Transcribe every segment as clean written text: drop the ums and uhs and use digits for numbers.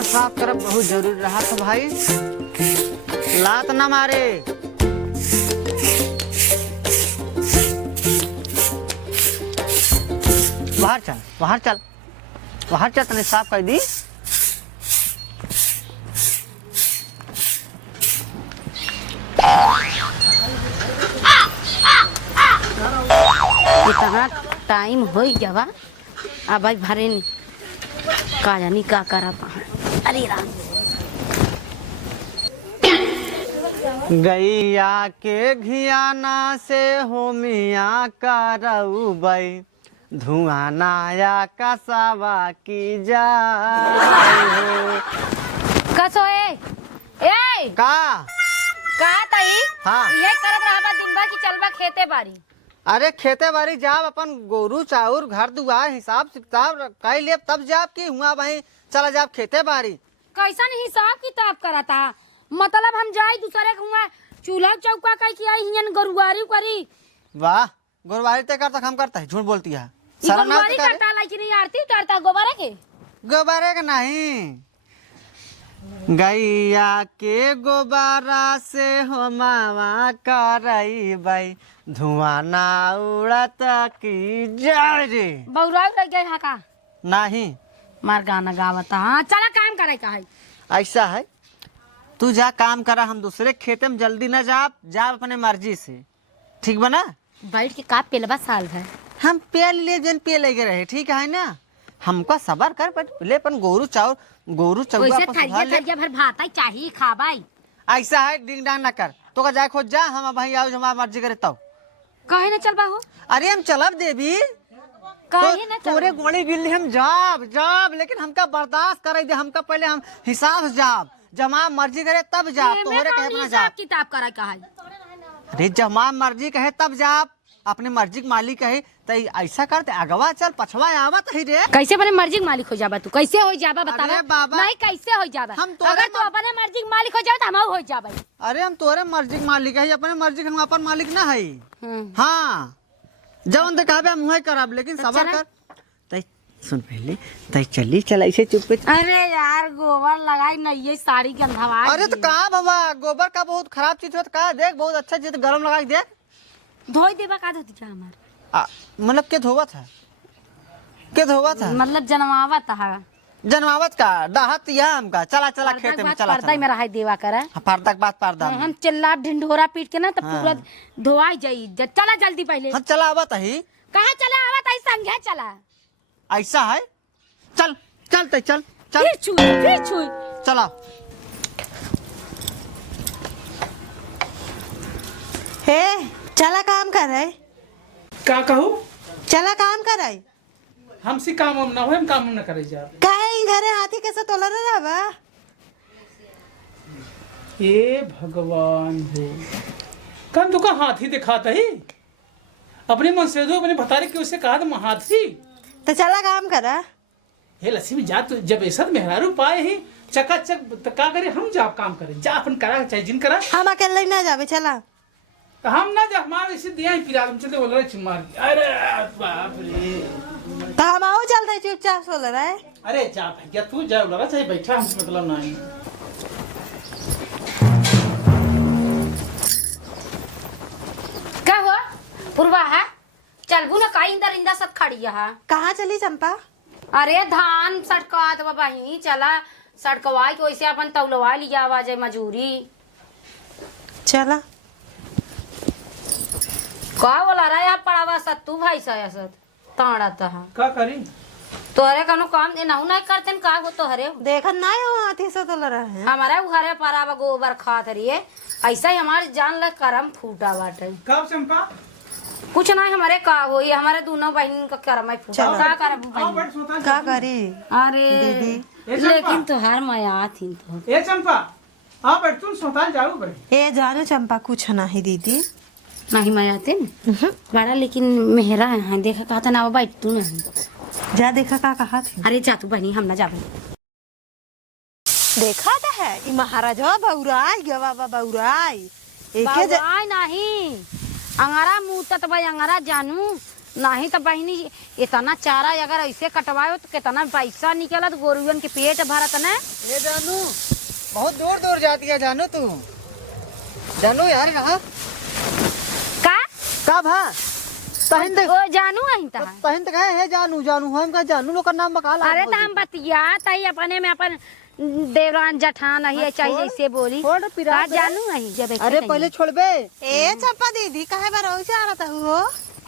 बाहर साफ करब बहुत जरूरी रहा था भाई। लात ना मारे। बाहर चल, बाहर चल, बाहर चल, तने साफ कर दी। इतना टाइम हो गया अब भाई भरे नहीं का जानी का करा पहा। अरे राम गैया के घियाना से हो मिया करऊ बई, धुआं नाया कसावा की जाए। कसो ए का तई हाँ। ये करत रहबा दिन भर की चलबा खेते बारी। अरे खेते बारी जाब, अपन गोरू चाउर घर दुआर हिसाब किताब कर ले तब जाब की हुआ भाई चला जाब खेते बारी। कैसन हिसाब किताब करता मतलब हम जाई दूसरे के हुआ चूल्हा चौका कई की आई हियन गरुवारी करी। वाह, गोरवारी ते करता हम करता है, झूठ बोलती है। गरुवारी करता लेकिन आरती उतारता गोबारे के गोबारे के नहीं, गैया के गोबारा से हो मावा करई बई, धुआं ना उड़त की जाए रे। बौरा रह गए हा का नहीं मार गाना गावता। हाँ चला काम करे का है। ऐसा है, तू जा काम करा, हम दूसरे खेते में जल्दी न जा अपने मर्जी से, ठीक बना। बैठ के का पेलबा साल भर हम पे ले जन पे लगे रहे, ठीक है ना। हमको सबर कर पहले अपन गोरू चाउर गोरू चाउर वैसे थरिया भर भात चाहिए खाबाई। ऐसा है, डिंग डांग ना कर, तो का जाए खोज जा, हम भाई आओ हमारा मर्जी करे तब। कहे ना चलबा हो। अरे हम चलब देवी, कहे ना तोरे गोली गिल्ली हम जाब लेकिन हमका बर्दाश्त करे दे, हमका पहले हम हिसाब से जाब, जमा मर्जी करे तब जाब, तोहरे कहे अपना जाब। किताब करे का है। अरे जमा मर्जी कहे तब जाब, अपने मर्जी के मालिक कहे तो ऐसा करते अगवा चल पछवा आवत ही रे। कैसे अपने मर्जी के मालिक हो जाबा तू, कैसे हो जाबा बता। अरे बाबा नहीं कैसे हो जाबा, हम अगर तू अपने मर्जी के मालिक हो जाबा तो हम हो जाबा। अरे हम तोरे मर्जी के मालिक है, अपने मर्जी के हम अपन मालिक ना है। हाँ जवन दिखाबे हम वही करब, लेकिन सबर कर। तई सुन पहले, तई चली चल ऐसे चुप। अरे यार गोबर लगाई नहीं ये साड़ी के अंधवा। अरे तो कहा बाबा, गोबर का बहुत खराब चीज होता, कहा देख बहुत अच्छा चीज गरम लगा के देख। धोई देबा का धोती जा हमार मतलब के धोवा था, के धोवा था मतलब जनमावत था जनमावत का दाहत या हमका। चला चला खेते में, चला पर्दा में रहा देवा करे। पर्दा के बाद पर्दा हम चिल्ला ढिंढोरा पीट के ना तो पूरा धोआई जाई। चला जल्दी पहले। हाँ चला आवत है, कहाँ चला आवत है संगे चला। ऐसा है, चल चलते चल चल फिर छुई चला। हे चला काम कर रहे का कहू, चला काम कर रहे हमसे काम हम ना हो, हम काम ना करे जा। काहे घरे हाथी कैसे तोला रहा बा। हे भगवान हो, कम तो का हाथी दिखाता ही अपने मन से दो, अपने भतारे के उसे कहा था हाथी। तो चला काम करा। हे लक्ष्मी जा, तू जब ऐसा मेहरारू पाए ही चकाचक तो का करे, हम जा काम करे जा, अपन करा चाहे जिन करा। हम अकेले ना जावे चला। तो हम ना जा, हमारे इसे दिया ही पिरा चलते बोल रहे चिमार। अरे बाप रे, तो हम आओ चलते चुपचाप सोल रहा है। अरे जा भैया तू जा, लगा चाहे बैठा हम मतलब नहीं। क्या हुआ पूर्वा है चलबू ना का इंदर इंदा सब खड़ी है। कहाँ चली चंपा। अरे धान सड़का तो बही चला सड़कवा के वैसे अपन तौलवा लिया आवाज मजूरी। चला का बोला रहा है पड़ावा सत्तू भाई सत ताड़ा तहा का करी तोहरे कनो काम दे नाउ नहीं करते का हो तोहरे देखन ना हो हाथी से तोला रहा है। हमारे घरे परावा गोबर खात रहिए ऐसा ही हमारे जान ला करम फूटा बाटे। कब चंपा कुछ नहीं हमारे का होई हमारे दोनों बहन का करम फूटा का करब बहन का करी। अरे लेकिन तोहार माया थी तो ए चंपा हाँ बैठ, तुम सोताल जाओ बैठ। ए जानो चंपा कुछ नहीं दीदी नहीं माया थे बड़ा लेकिन मेहरा है देखा कहा था ना वो बैठ तू नहीं जा देखा का कहा थी। अरे जा तू बहनी हम ना जाबे। देखा था है ई महाराजा बौराई गवा बौराई एके बाबा नहीं अंगारा मुँह तत भाई अंगारा जानू नहीं तो बहनी इतना चारा अगर ऐसे कटवाओ तो कितना पैसा निकलत गोरुअन के पेट भरत न। ये जानू बहुत दूर दूर जाती है जानू तू। जानू यार यहाँ का भा तहिन ओ जानू आई ता तहिन तक है जानू जानू हम का जानू लोग का नाम बकाला। अरे तो हम बतिया तई अपने में अपन देवरान जठान है चाहिए ऐसे बोली छोड़ पिरा जानू आई जब अरे पहले छोड़बे। ए चंपा दीदी काहे बार हो जा रहा हो?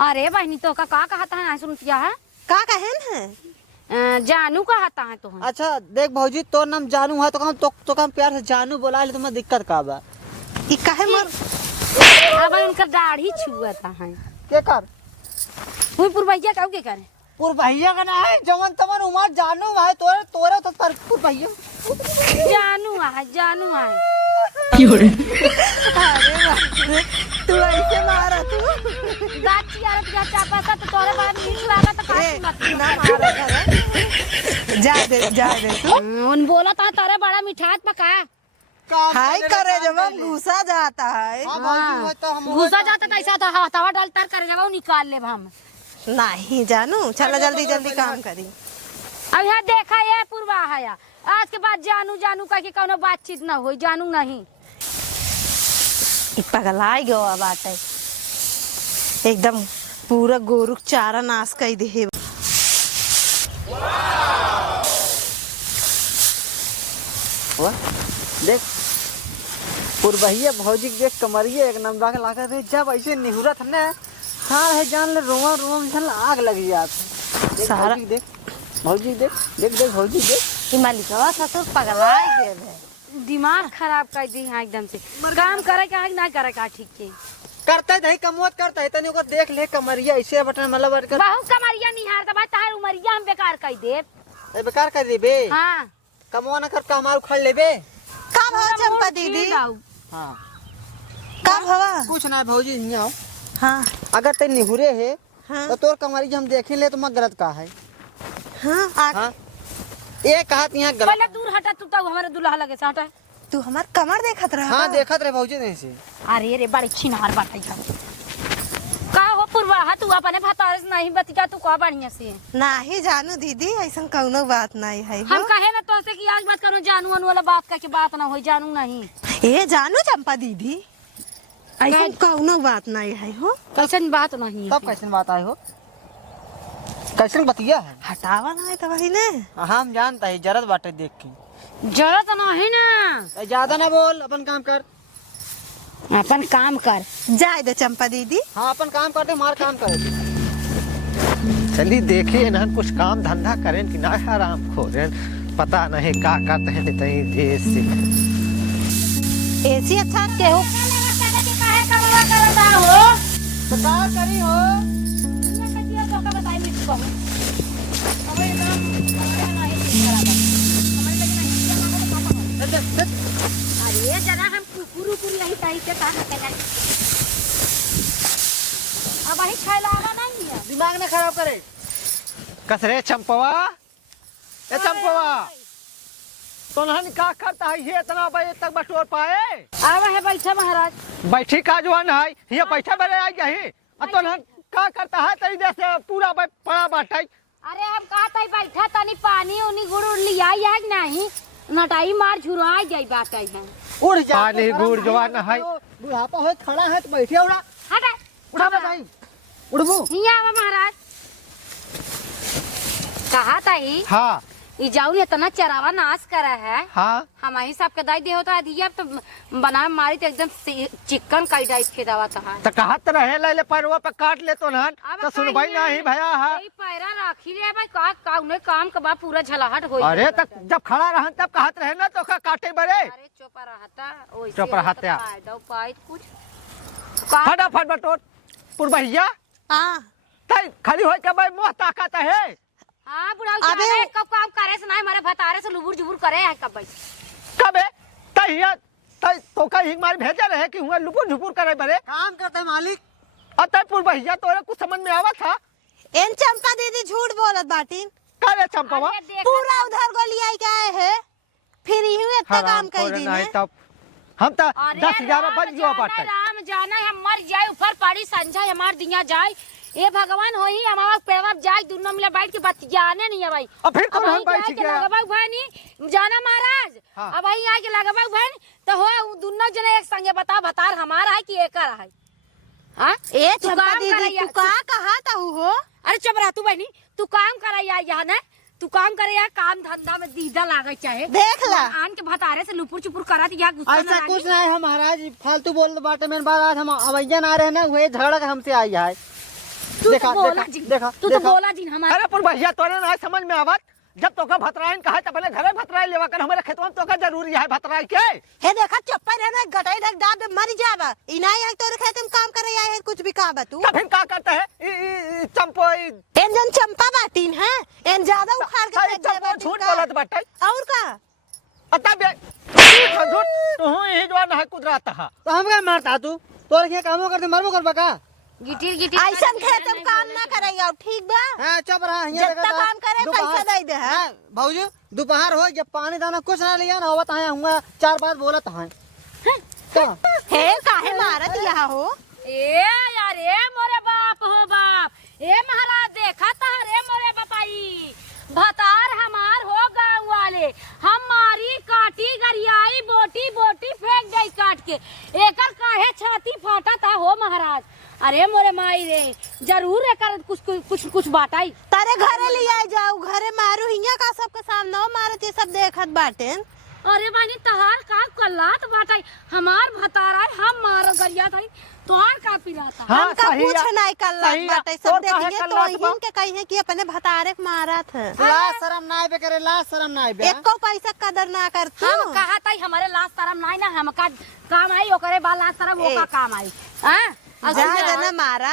अरे बहनी तो का कहता है सुनतिया है का कहन है? जानू कहता है तो अच्छा देख भौजी तो नाम जानू है तो हम प्यार से जानू बोला ले तुम्हें दिक्कत का बा? ई काहे मर अब उनका दाढ़ी छुआता है के कर कोई पुरवैया का के करे पुरभैया का ना है जवन तमन उमर जानू भाई तोरे तोरे तो पर पुरभैया जानू है अरे बाप रे, तू ऐसे मारा तू दाची आरत का चापा सा तो तोरे बड़ा मीठ लागत तो काहे मत ना मारा करे। जा दे तू उन बोला था तोरे बड़ा मिठास पका हाय करे जब घुसा जाता है। हां भौजी है तो हम घुसा जाता तो ऐसा था हवा डाल तर कर जब निकाल ले हम। नहीं जानू चलो जल्दी जल्दी काम करी। अब यहाँ देखा ये पूर्वा है आज के बाद जानू जानू का कोनो बातचीत ना हो जानू नहीं ई पगलाई गयो बाटे एकदम पूरा गोरु चारा नाश कर दे। देख पुरभैया भौजी के देख कमरिए एक नंबर का लागत है जब ऐसे निहुरत है ना सार है जान ले रोमा रोमा में आग लगी जात सारा देख भौजी देख देख देख भौजी देख ई मालिकवा ससुर पगलाई देवे दिमाग खराब कर दी है एकदम से काम करे का ना करे का ठीक के करता है कमोत करता है तनी ओकर देख ले कमरिया ऐसे बटन मतलब कर बहुत कमरिया निहार दबा तार उमरिया हम बेकार कर दे ए बेकार कर देबे। हां कमवा ना कर का हमार उखड़ लेबे का भवा चंपा दीदी हां का भवा कुछ ना भौजी नहीं आओ। हाँ अगर ते निहुरे है हाँ तो तोर कमरिया हम देखे ले तो मैं गलत का है। हाँ हां एक हाथ यहाँ गलत पहले दूर हटा तू तो हमारे दुल्हा लगे से हटा तू हमार कमर देखत रहा। हाँ देखत रहे भौजी नहीं से अरे रे बड़ी छिनार बाटे का हो पूर्वा तू अपने भतारे से नहीं बतिया तू का बढ़िया से नहीं जानू दीदी ऐसा कौनो बात नहीं है। हम कहे ना तो से कि आज बात करो जानू वाला बात का के बात ना हो जानू नहीं ए जानू चंपा दीदी ऐसा कौनो बात नहीं है हो। कैसन बात नहीं तब कैसन बात आए हो कैसन बतिया है हटावा नहीं तो वही ने हम जानता है जरत बाटे देख के जरूरत नहीं ना ज्यादा ना बोल अपन काम कर अपन काम कर जाए दे चंपा दीदी। हाँ अपन काम करते मार काम कर चलिए देखिए ना कुछ काम धंधा करें कि ना आराम खोरें पता नहीं का करते हैं नहीं देश से ऐसी अच्छा केहू तो का करी हो अरे जरा हम कुकुरु कुकुरु यही ताई के का अब वही खैलाना नहीं है दिमाग ना खराब करे कसरे चंपवा ए चंपवा तो नहन का करता है ये इतना बजे तक बटोर पाए आवा है बैठा महाराज बैठी का जवान है ये बैठा बड़े आई यही अब तो नहन का करता है तेरी जैसे पूरा पड़ा बाटा अरे हम कहता बैठा तनी पानी उनी गुड़ लिया है नहीं नटाई मार झुरा जाई बात है उड़ जा पानी गुड़ जवान है बुढ़ापा हो खड़ा है तो बैठे उड़ा हटा उड़ा बताई उड़बू हिया आवा महाराज कहा ताई हाँ ई जाऊ इतना चरावा नाश करा है हाँ हमारी सब के दाई दे होता दिया तो बना मारी तो एकदम चिकन काई टाइप के दवा था तो कहा तो रहे ले परवा पे काट ले तो नहन तो सुन भाई नहीं भैया हाँ पैरा राखी ले भाई का उन्हें काम के बाद पूरा झलाहट हो अरे तक जब खड़ा रहा तब कहत रहे ना तो काटे बरे अरे चुप रहता ओइसे चुप रहता। फायदा उपाय कुछ फटाफट बटोर पुरबहिया हाँ तई खाली होय के भाई मोह ताकत है हां बुढ़ाऊ अबे जाने कब काम करे से नहीं हमारे भतारे से लुबुर जुबुर करे है कब भाई कबे तहिया तई तो का हिंग मार भेजा रहे कि हुआ लुपुर झुपुर करे बरे काम करते है मालिक अतः पुरबहिया तोरे कुछ समझ में आवा था इन चंपा दीदी झूठ बोलत बाटी करे चंपवा अरे देखा पूरा उधर गोली आई गए है फिर ही इतना काम कर दी नहीं तब हम तो अरे 10-11 बज गयो राम बाटे राम जाना हम मर जाए ऊपर पड़ी संझा हमार दिया जाए ये भगवान हो ही हमारा पेड़वा जाए दोनों मिला बैठ के बतियाने नहीं है भाई। अब फिर कौन हम बैठ के गया लगबा भाई नहीं जाना महाराज। हाँ। अब वही आके लगबा भाई तो हो दोनों जने एक संगे बता भतार हमारा है कि एकर है। हां ए तू चंपा काम दीदी करैया, तू का कहा था हो? अरे चुप रह तू बहनी, तू काम करैया यहाँ ना, तू काम करे यार, काम धंधा में दीदा लागे चाहे देख ला आन के भतारे से लुपुर चुपुर करा दिया गुस्सा ऐसा कुछ नहीं है महाराज, फालतू बोल बाटे मेरे बात। आज हम अवैया ना रहे ना, हुए झगड़ा के हमसे आई है। देखा देखा देखा तू तो बोला जी हमारा। अरे पर भैया तोरे ना समझ में आवत, जब तोका भतराइन कहा त पहले घरे भतराई लेवा कर, हमारे खेतवा में तोका जरूरी है भतराई के। हे देखा चप्पा रहना गटाई ढक दाब दे मर जाबा। इनाई है तोरे खेत में काम करे आए है, कुछ भी कहा तू तब का करता है ई चंपो एन जन चंपा बाटीन है एन ज्यादा उखाड़ के फेंक दे बाटीन झूठ का। बोलत बाटे। और का अता बे झूठ तू ही जवान है कुदराता है। तो हम क्या मारता तू? तोर के कामों करते मरबो करबा का? गिटिर गिटिर ऐसा खेत में काम ना करैया ठीक बा। हां चुप रहा। जितना काम करे पैसा दे दे है। भाऊजी दोपहर हो, जब पानी दाना कुछ ना लिया ना होत है, हुआ 4 बार बोलत है। क्या हे काहे मारत यहाँ हो? ए यार ए मोरे बाप हो बाप, ए महाराज देखा था रे मोरे बपाई भतार हमार हो गाँव वाले, हम मारी काटी गरियाई बोटी बोटी फेंक गई काट के, एकर काहे छाती फाटा था हो महाराज। अरे मोरे माई रे जरूर एकर कुछ कुछ कुछ बाटाई। तारे घरे ले आई जाओ, घरे मारू हिया का सबके सामने मारत, ये सब देखत बाटे। अरे बहनी तहार का कल्लात बाटाई, हमार भतारा हम मार गरिया था, तोहार का पिला था। हाँ, हमका सही कुछ है, नहीं कल्ला सही है। बाटे, और सब काहे देखिए तो कल्लात बा? इहिन के कहिए कि अपने भतारे के मारत है। ला शर्म ना आबे करे, ला शर्म ना आबे। एको पैसा कदर ना करतू। हम कहा था हमारे लाश तरम नहीं ना, हमका काम आई ओकरे बाद लाश तरम ओका काम आई। हां जा देना मारा।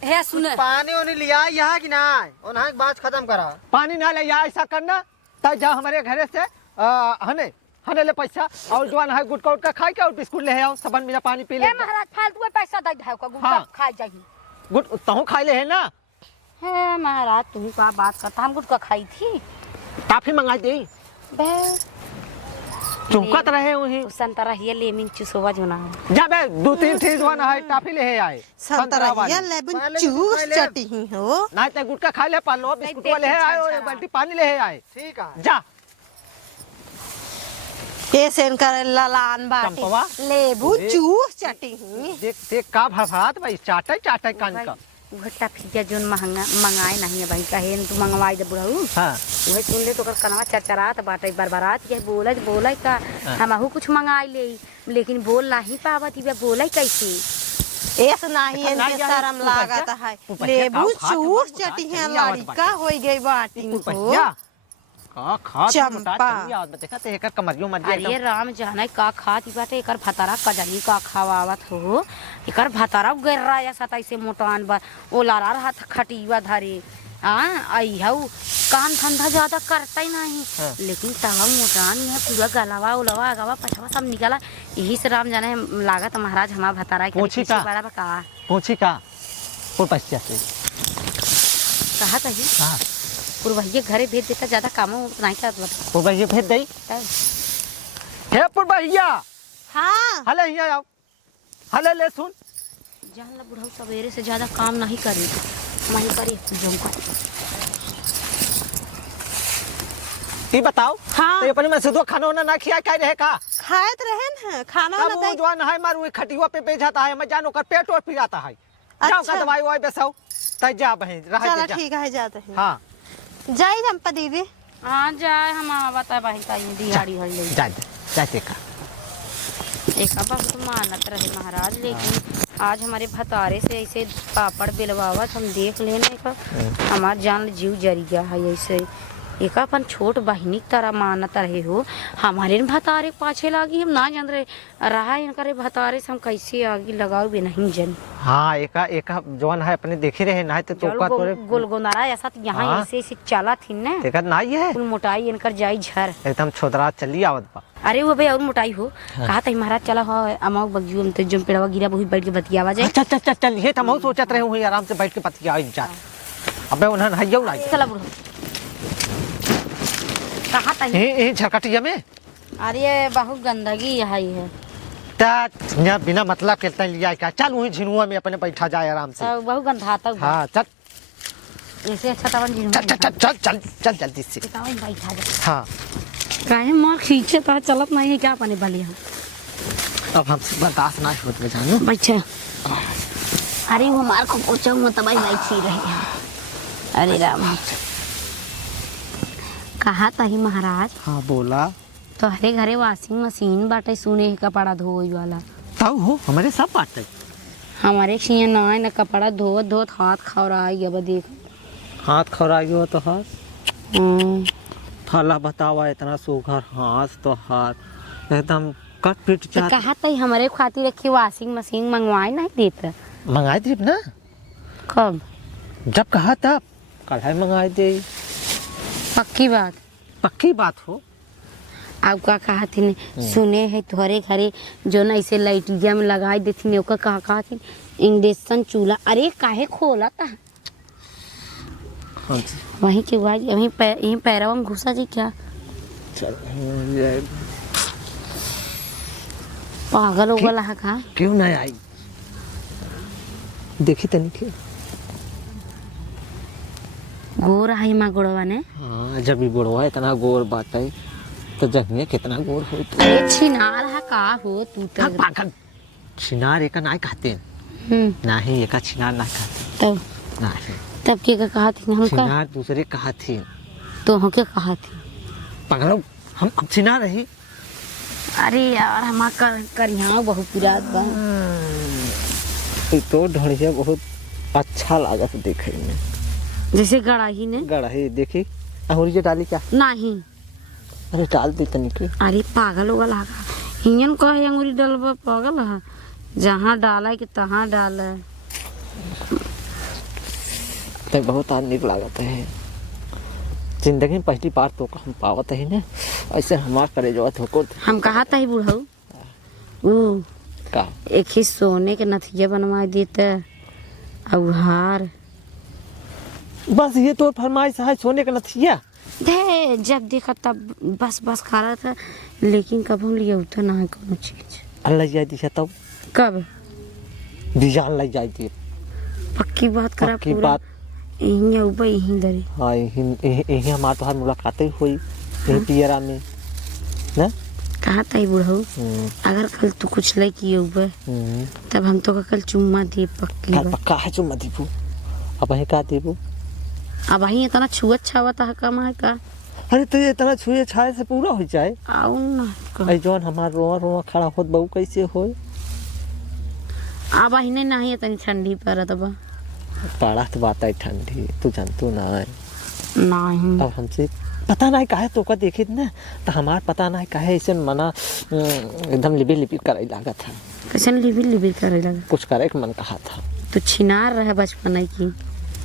हे सुन पानी ओनी लिया यहाँ की ना, ओना बात खत्म करा। पानी ना ले या ऐसा करना तब जा हमारे घरे से हने हने ले पैसा, और जवान है गुटका उटका खाए के और बिस्कुट ले आओ, सबन में पानी पी ले। ए महाराज फालतू में पैसा दे धाव का गुटका हाँ। खा जाही। गुट तहु खाई ले है ना, हे महाराज तू का बात करता, हम गुटका खाई थी काफी मंगा दे बे चुमकत रहे वही। संतरा हिया लेमिन चुसवा जोना जा बे 2-3 चीज जवान है टाफी ले आए संतरा ये लेबन चूस चटी हो। ना ते गुटका खा ले, पालो बिस्कुट वाले है आए और एक बाल्टी पानी ले आए। ठीक है जा ये सेन कर ललान बाटी चंपवा। लेबू चूस चटी। देख देख का भरभात भाई, चाटे चाटे कान का। घट्टा फिजा जोन महंगा मंगाए नहीं है भाई, कहे तू मंगवाई दे बुढ़ऊ। हां वही सुन ले तो कर कनवा चरचरात बाटे बरबरात के बोला का हमहू कुछ मंगाई ले, लेकिन बोल नहीं पावत बे, बोला कैसे? ऐस नहीं इनके शर्म लागत है। लेबू चूस चटी है लड़का होई गई बाटी हो। का खा चंपा। याद देखा ते एकर कमरियो मर अरे राम जाने का खाती बाटे, एकर भतारा कजली का खावावत हो, एकर भतारा गिर रहा है सताई से मोटान बा ओलारा हाथ खटीवा धरे। आई हऊ काम धंधा ज्यादा करता ही नहीं। हाँ। लेकिन तवा मोटान है पूरा गलावा उलवा आगावा पछवा सब निकला, यही से राम जाने लागत महाराज हमारा भतारा के पूछी पीछे का? बड़ा बका पूछी का और पैसा से कहा तही हां पुरवैया घरे भेज देता, ज्यादा काम नहीं करता ओ भैया भेज दई हे पुर भैया। हाँ हले हिया आओ, हले ले सुन जान ला बुढ़ऊ सवेरे से ज्यादा काम नहीं करी, वहीं करी जमका। ई बताओ हाँ। तो अपने में से दो खाना वाना ना खिया काय रहे का? खात रहे न खाना तब ना वो दे। जवान है मारू खटिवा पे जाता है, मैं जानो कर पेट और फिराता है। जाओ का अच्छा। दवाई वाई बेसाओ तय जा बहन रह चलो जा। ठीक है जाते हैं। हां जाई चंपा दीदी। हाँ जाए हम बता भाई ताई दिहाड़ी हल ले जा जा देखा एक बहुत मानत रहे महाराज, लेकिन आज हमारे भतारे से ऐसे पापड़ बेलवावत हम देख लेने का हमार जान जीव जरी गया है। ऐसे एक अपन छोट बहिनी तरह मानत रहे हो, हमारे भतारे पाछे लागी हम ना जान रहे रहा इनकरे भतारे से हम कैसे आगे लगाओ भी नहीं जन। हां एक जवान है अपने देखे रहे ना तो का तोरे गोलगोनारा ऐसा यहाँ हाँ। ऐसे ऐसे चला थी ना, देखत ना है कुल मोटाई इनकर जाई झर। एकदम छोदरा चली आवत बा। अरे वो भाई और मोटाई हो कहा था महाराज चला हो अमाउ बगियो में तो जम पेड़वा गिरा बहुत बैठ के बतियावा जाए। अच्छा अच्छा चल ये तो हम सोचत रहे हुई आराम से बैठ के पतिया आई जा। अबे उन्हन हइयो ना चला बुढ़ो कहा था ए झरकटिया में। अरे बहुत गंदगी है यहाँ बिना मतलब के तय लिया क्या, चल वहीं झिनुआ में अपने बैठा जाए आराम से। तब बहु गंधाता हुआ। हाँ चल ऐसे अच्छा तवन जी चल चल चल चल चल चल जल्दी से। बैठा जा। हाँ काहे मार खींचे तो चलत नहीं है क्या पानी भली हम। अब हमसे बर्दाश्त ना होत में जानू। बैठे। अरे वो मार को पूछो मत भाई लाइट सी रही है। अरे राम। कहा था ही महाराज। हाँ बोला। तो हरे घरे वॉशिंग मशीन बाटे सुने कपड़ा धोए वाला। तब हो हमारे सब बात है। हमारे छिए ना न कपड़ा धोत धोत हाथ खौराई अब देख। हाथ खौराई हो तो हाथ। फला बतावा इतना सुघर हाथ तो हाथ एकदम कट पिट तो जाता। कहा था हमारे खातिर रखी वॉशिंग मशीन मंगवाए नहीं देता। मंगाई थी ना। कब? जब कहा तब कढ़ाई मंगाई दे। पक्की बात। पक्की बात हो। अब का कहा थी सुने है तुम्हारे घरे जो ना इसे लाइटिया में लगाई देती ने कहा थी इंडक्शन चूल्हा। अरे काहे खोला था वहीं के बाद यहीं पैरवा में घुसा जी क्या। पागल हो गया का। क्यों नहीं आई देखी तनी के। गोर आई माँ गोड़वा ने। हाँ जब भी गोड़वा इतना गोर बात है तो जगने कितना गोर हो। अरे छिनार है का हो तू तो। पागल छिनार एक नहीं खाते नहीं एक छिनार नहीं खाते। तब नहीं तब के कहा थी हम का। छिनार दूसरे कहा थी तो हम के कहा थी। पागल हम छिनार रही। अरे यार हम कर यहाँ बहुत पुरात बा। तो ढड़िया बहुत अच्छा लागत देखे में। जैसे गड़ाही ने गड़ाही देखी अंगूरी जो डाली क्या। नहीं अरे डाल दी तनी के। अरे पागल होगा लागा हिंगन कहे अंगूरी डलबा पागल है जहाँ डाला कि तहाँ डाला। तो बहुत निक लागत है जिंदगी में पहली बार तो हम पावत है ना ऐसे हमार करे जो थोको। हम कहा था ही बुढ़ऊ वो का एक ही सोने के नथिया बनवा देते और हार। बस ये तो फरमाइश है सोने का नथिया। दे जब देखा तब बस बस खा रहा था लेकिन कब हम लिए उतना ना है कोनो चीज। अल्लाह जाए दिशा तब कब डिजाइन लग जाए थी। पक्की बात करा पक्की पूरा बात। यहीं ऊपर यहीं दरी। हाँ यही हमार तो हर मुलाकात ही हुई यही पियरा में ना। कहा था ही बुढ़ऊ अगर कल तू कुछ ले किए ऊपर तब हम तो कल चुम्मा दिए पक्की बात। पक्का है चुम्मा दीपू। अब है का दीपू। अब वही इतना छुअत छावत है कम है का। अरे तो ये इतना छुए छाए से पूरा हो जाए। आउ ना जौन हमार रोआ रोआ खड़ा होत बहु कैसे हो। अब वही नहीं इतनी ठंडी पड़त बा। पड़ा तो बात है ठंडी तू जानतू ना है। नहीं अब हमसे पता नहीं काहे तो का देखे ना तो हमार पता नहीं काहे ऐसे मना एकदम लिबी लिबी करे लगा था। कैसे लिबिर करे लगा। कुछ करे के मन कहा था। तो छिनार रहे बचपन की।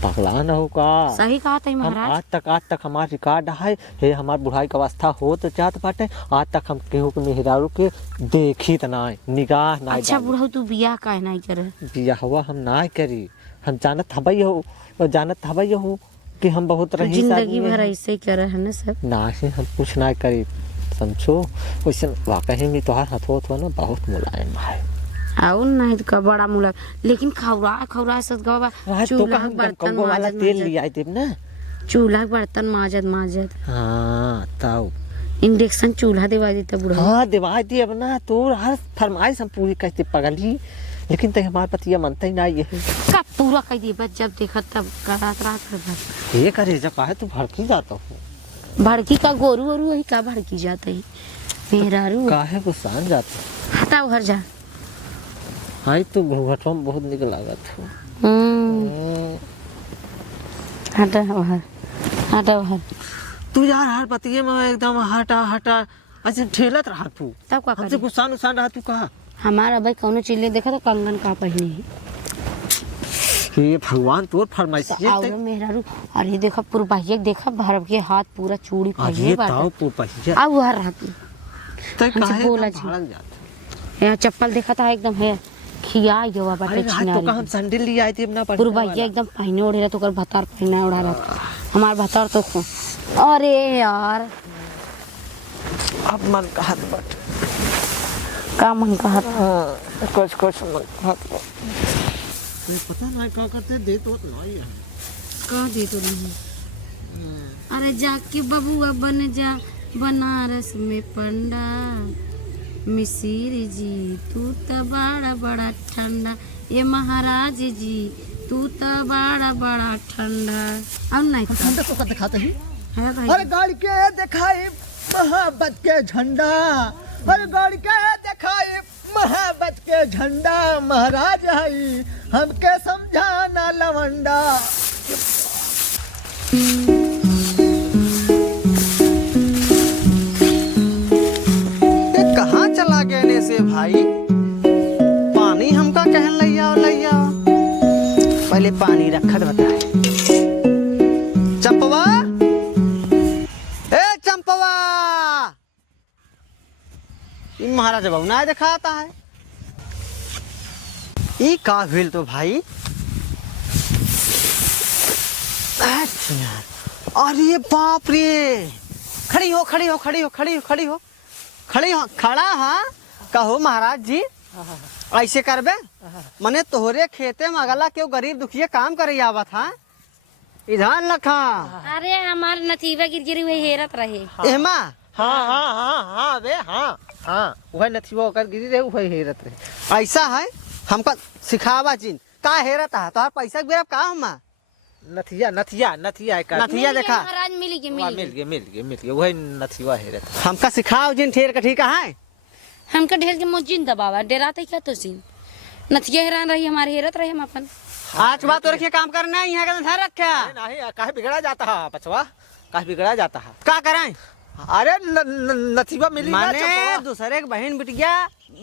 पगला न हो का। सही कहा था हम महाराज। आज तक हमार रिकॉर्ड है हे हमार बुढ़ाई की अवस्था हो तो जात बाटे आज तक हम केहू के मेहरारू के देखी त ना निगाह ना। अच्छा बुढ़ऊ तू बियाह काहे नहीं करे। बिया हुआ हम ना करी हम जानत हबई हो और जानत हबई हो कि हम बहुत रही जिंदगी भर ऐसे ही करे है ना सब। ना ही हम कुछ ना करी समझो वैसे वाकई में तोहार हथो हो ना बहुत मुलायम है। आउ नहीं तो बड़ा मुला लेकिन खौरा से गवा चूल्हा बर्तन वाला तेल लिया देब ना। चूल्हा बर्तन माजद। हाँ तब इंडक्शन चूल्हा दिवा देता बुढ़ऊ। हाँ दिवा दी अब ना तो हर फरमाइश हम पूरी कहते पगली लेकिन तो हमारे पतिया मानता ही ना ये कब पूरा कह दिए बस जब देखा तब रात ये करे जब काहे तू भड़की जाता हो। भड़की का गोरू वोरू वही का भड़की जाता है मेहरारू काहे गुस्सा जाता। हटाओ घर जा। हाँ तो घूंघटों में बहुत निक लागत हो। हटाओ तू यार हर पतिये में एकदम हटा ऐसे ठेलत रहा तू। तब का हमसे गुस्सा नुसान रहा तू कहा। हमारा भाई कौनो चीज ले देखा तो कंगन का पहने है। ये भगवान तोर फरमाइश और मेहरारू अरे देखा पुरबाहिया देखा भरब के हाथ पूरा चूड़ी पहने बाटे। अब हर रात काहे बोला भाड़ल जात। यहाँ चप्पल देखा था एकदम है खिया गवा बाटे अरे रात तो का हम सैंडल लिए आए थे अपना पुरबाहिया एकदम पहने ओढ़े रहा तो कर भतार पहना ओढ़ा रहा हमार भतार तो अरे यार अब मन कहत बट का मन कहा कुछ कुछ पता नहीं क्या करते दे तो नहीं है कह दे तो नहीं। अरे जाके बबुआ बन जा बनारस में पंडा, मिसिर जी तू तो बड़ा बड़ा ठंडा, ये महाराज जी तू तो बड़ा बड़ा ठंडा। अब नहीं ठंडा को दिखाते ही है भाई। अरे गाड़ी के दिखाई मोहब्बत के झंडा, अरे गाड़ी के दिखाई मोहब्बत के झंडा, महाराज हई हमके समझाना लवंडा। कहाँ चला गया ने से भाई? पानी हमका कहन लैया लैया, पहले पानी रखत बताए। चंपवा, ए चंपवा, ये महाराज बाबू ना दिखाता है। ये का भेल तो भाई? अच्छा, अरे बाप रे, खड़ी हो खड़ी हो खड़ी हो खड़ी हो खड़ी हो खड़ी हो, खड़ा हाँ। कहो महाराज जी ऐसे करबे? मने तोहरे खेते में अगला क्यों गरीब दुखिया काम करे आवत था, इधर लखा। अरे हमार नथीवा गिर गिरी हुई हेरत रहे। एमा हाँ हाँ हाँ हाँ बे हाँ हाँ, वह नथिवा होकर गिरी रहे वही हेरत रहे। ऐसा है हमका सिखावा चीन का हेरत है तोहर पैसा गिरब का हम नथिया नथिया नथिया का नथिया देखा महाराज मिल गए मिल गया वही नथिवा हेरत। हमका सिखाओ जिन ठेर का ठीक है। हमका ढेर के मोजिन दबावा डराते क्या तो सीन नथिया हैरान रही हमारे हेरत रहे हम अपन। आज बात तो रखिए काम करना है यहाँ का ध्यान रखा। नहीं काहे बिगड़ा जाता है बचवा, काहे बिगड़ा जाता है। का करें? अरे नथिवा मिली ना माने चंपवा। दूसरे के बहन बिटिया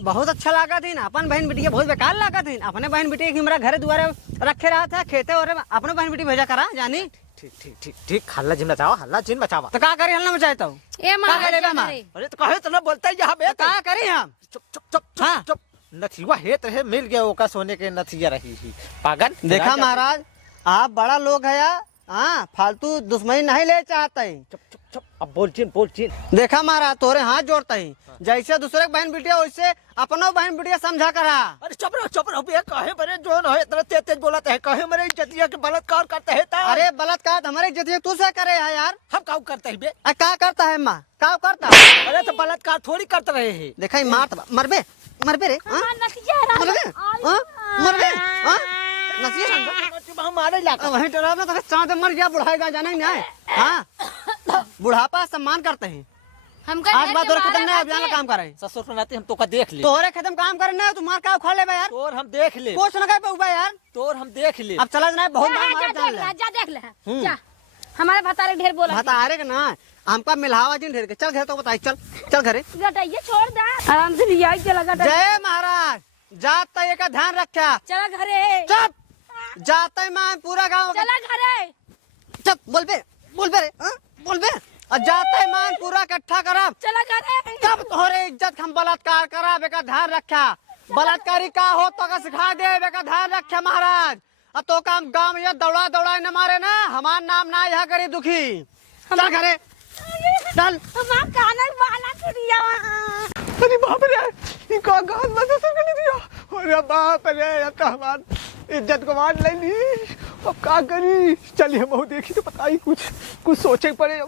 बहुत अच्छा लगा थी, अपन बहन बिटिया बहुत बेकार लगा थी। अपने बहन बिटिया की हमारा घर द्वारे रखे रहा था खेते और अपने बहन बिटिया भेजा करा जानी। ठीक ठीक ठीक ठीक, हल्ला जिन बचाओ, हल्ला जिन बचावा। तो का करी हल्ला मचाए तो ए महाराज करेगा मां? करे। अरे तो कहे तो ना बोलता ही यहाँ बे। का करी हम? चुप चुप चुप हाँ। चुप चुप। नथिवा हेत है मिल गया ओका सोने के नथिया रही ही पागल। देखा महाराज आप बड़ा लोग है यार, हाँ फालतू दुश्मनी नहीं ले चाहते। चुप चुप चुप, अब बोल चिन। देखा महाराज तोरे हाथ जोड़ते ही, जैसे दूसरे के बहन बिटिया वैसे अपनो बहन बिटिया समझा करा। अरे चुप रहो बे, कहे बरे जोन है इतना तेज तेज बोलत है, कहे मेरे इज्जतिया के बलात्कार करते है ता। अरे बलात्कार हमारे इज्जत तू से करे है यार। हम काऊ करते है बे। का करता है माँ का करता है? अरे तो बलात्कार थोड़ी करते रहे हैं। देखा ही मरबे मरबे रे हाँ? नथिया हैरान मरबे हाँ? मरबे हाँ? नसीब संग हमारे इलाका वहीं डरावना तो चाँद मर गया बुढ़ाएगा जाना ही नहीं। हाँ बुढ़ापा सम्मान करते हैं। हमका आज बात और खत्म नहीं, अभियान काम करें। ससुर सुनाते हम तो का देख ले। तोहरे खत्म काम करना है, तुम्हारा क्या उखाड़ ले यार। तोर हम देख ले, कुछ ना पे उबा यार, तोर हम देख ले। अब चला जाना है बहुत बड़ा मार जान ले। जा देख ले जा हमारे भतारे ढेर बोला बता आ रे के ना हमका मिलावा जिन ढेर के चल घर तो बताई चल घरे। गटाइए छोड़ दे आराम से लिया चला गटा। जय महाराज जाता ये का ध्यान रखा। चला घरे चुप जाता मैं पूरा गाँव चला घरे। चुप बोल बे रे हाँ? बोल बे और जाता है मान पूरा इकट्ठा करब चला घरे। तब तोहरे इज्जत हम बलात्कार कराबे का ध्यान रखा। बलात्कारी का हो तो का सिखा दे का ध्यान रखा महाराज। अब तो काम गांव में दौड़ा न मारे ना हमार नाम ना यहाँ करे दुखी। चल घरे चल। हमार कानक वाला छुड़िया। अरे बाप रे इनका गाल मत सुन दिया। अरे बाप रे अब तो हमार इज्जत गंवा ले ली, अब का करी। चलिए हम देखी तो पता ही कुछ सोचे पड़े।